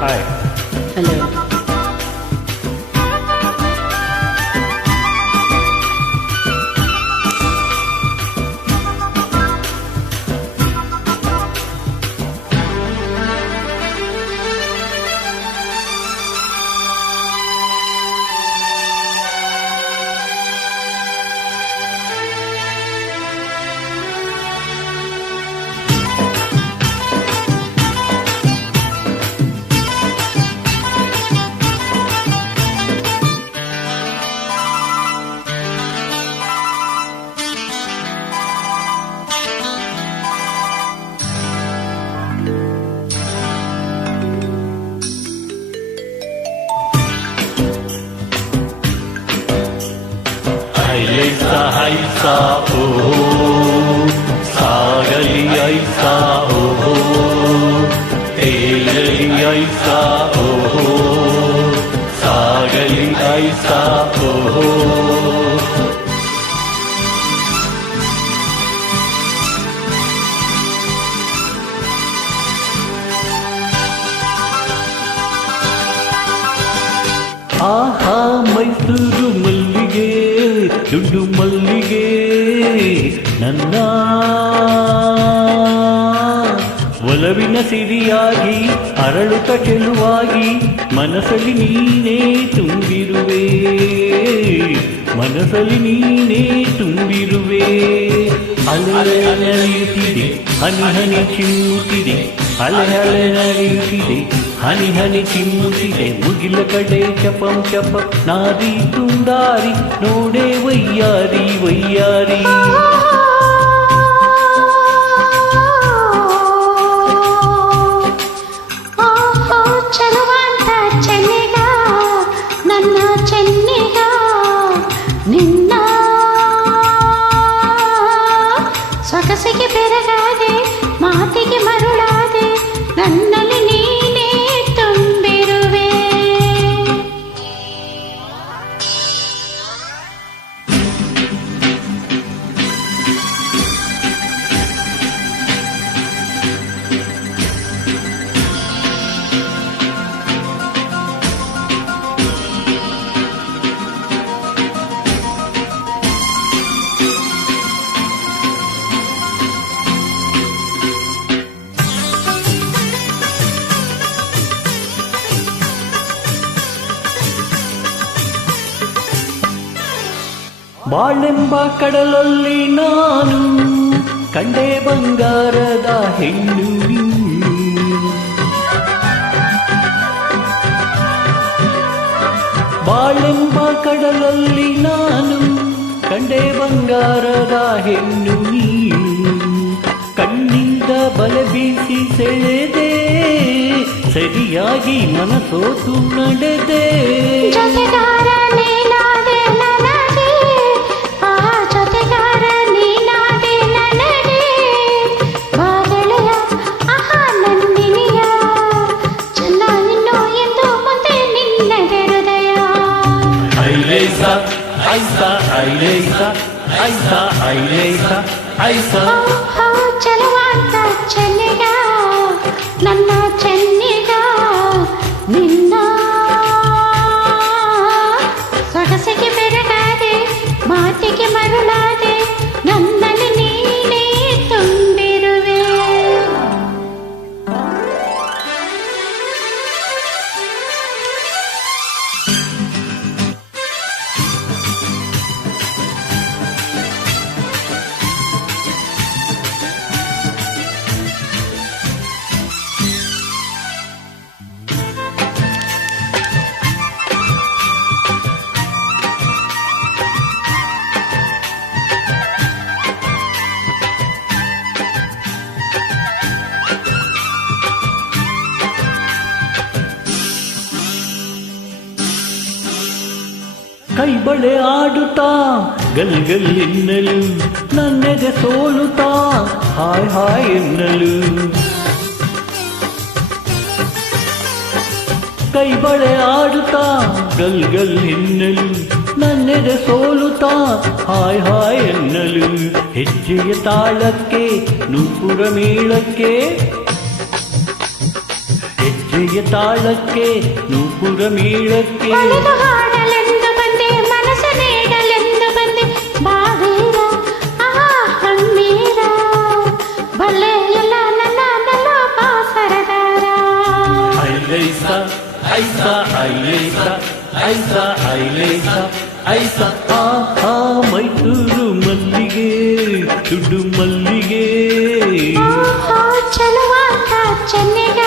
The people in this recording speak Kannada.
ಹಾಯ್. ಹಲೋ. ಐಸಾ ಓ ಸಾಗಲಿ ಐಸಾ ಓ ತೇಲಲಿ ಐಸಾ ಓ ಸಾಗಲಿ ಐಸಾ ಓ ಆಹಾ ಮೈಸೂರು ಮಲ್ಲಿಗೆ ದುಡ್ಡು ಮಲ್ಲಿಗೆ ನನ್ನ ಒಲವಿನ ಸಿರಿಯಾಗಿ ಅರಳುತ್ತ ಚೆಲುವಾಗಿ ಮನಸ್ಸಲ್ಲಿ ನೀನೇ ತುಂಬಿರುವೆ ಮನಸ್ಸಲ್ಲಿ ನೀನೇ ತುಂಬಿರುವೆ ಅಲೆ ನಡೆಯುತ್ತಿದೆ ಹನಿ ಹನಿ ಚಿಮ್ಮುತ್ತಿದೆ ಅಲೆ ಅಲೆ ನಡೆಯುತ್ತಿದೆ ಹನಿ ಹನಿ ಚಿಮ್ಮುತ್ತಿದೆ ಮುಗಿಲ ಕಡೆ ಚಪಂ ಚಪ ನಾರಿ ತುಂದಾರಿ ನೋಡೆ ವಯ್ಯಾರಿ ವಯ್ಯಾರಿ ಚಲುವಂತ ಚೆನ್ನಿಗ ನನ್ನ ಚೆನ್ನಿಗ ನಿನ್ನ ಸೊಗಸಿಗೆ ಬೆರಗಾದೆ ಮಾತಿಗೆ ಮರುಳಾದೆ ನನ್ನಲ್ಲಿ ನೀನೇ ತುಂಬಿರುವೆ ಬಾಳೆಂಬ ಕಡಲಲ್ಲಿ ನಾನು ಕಂಡೆ ಬಂಗಾರದ ಹೆಣ್ಣು ಬಾಳೆಂಬ ಕಡಲಲ್ಲಿ ನಾನು ಕಂಡೆ ಬಂಗಾರದ ಹೆಣ್ಣು ನೀನು ಕಣ್ಣಿಂದ ಬಲೆ ಬೀಸಿ ಸೆಳೆದೆ ಸರಿಯಾಗಿ ಮನಸೋತು ನಡೆದೆ ಐಸಾ ಐಸಾ ಐಸಾ ಐಸಾ ಐಸಾ ಚಲುವಂತ ಚೆನ್ನಿಗ ನನ್ನ ಚೆನ್ನಿಗ ನಿನ್ನ ಸೊಗಸಿಗೆ ಬೆರಗಾದೆ ಮಾತಿಗೆ ಮರುಳಾದೆ ನನ್ನಲ್ಲಿ ನೀನೇ ತುಂಬಿರುವೆ ಕೈ ಬಳೆ ಆಡುತ್ತಾ ಗಲ್ ಗಲ್ ಎನ್ನಲು ನನ್ನೆದೆ ಸೋಲುತ್ತಾ ಹಾಯ್ ಹಾಯ್ ಎನ್ನಲು ಕೈ ಬಳೆ ಆಡುತ್ತಾ ಗಲ್ ಗಲ್ ಎನ್ನಲು ನನ್ನೆದೆ ಸೋಲುತ್ತಾ ಹಾಯ್ ಹಾಯ್ ಎನ್ನಲು ಹೆಜ್ಜೆಯ ತಾಳಕ್ಕೆ ನೂಪುರ ಮೇಳಕ್ಕೆ ಹೆಜ್ಜೆ ಹೆಜ್ಜೆಯ ತಾಳಕ್ಕೆ ನೂಪುರ ಮೇಳಕ್ಕೆ ಒಲಿದು ಹಾಡಲೆಂದು ಬಂದೆ ಮನಸ್ಸ ನೀಡಲೆಂದು ಬಂದೆ ಬಾವೀರ ಆಹಾ ಹಣ್ಣೀರ ಬಲ್ಲೆ ಎಲ್ಲ ನನ್ನ ಪಾಸರದಾರ ಐಲೈಸ ಐಸ ಐಲೈಸ ಐಸ ಐಲೈಸ ಐಸ ಆ ಮೈಸೂರು ಮಲ್ಲಿಗೆ ದುಡ್ಡು ಮಲ್ಲಿಗೆ ಚಲುವಾತ ಚೆನ್ನಿಗ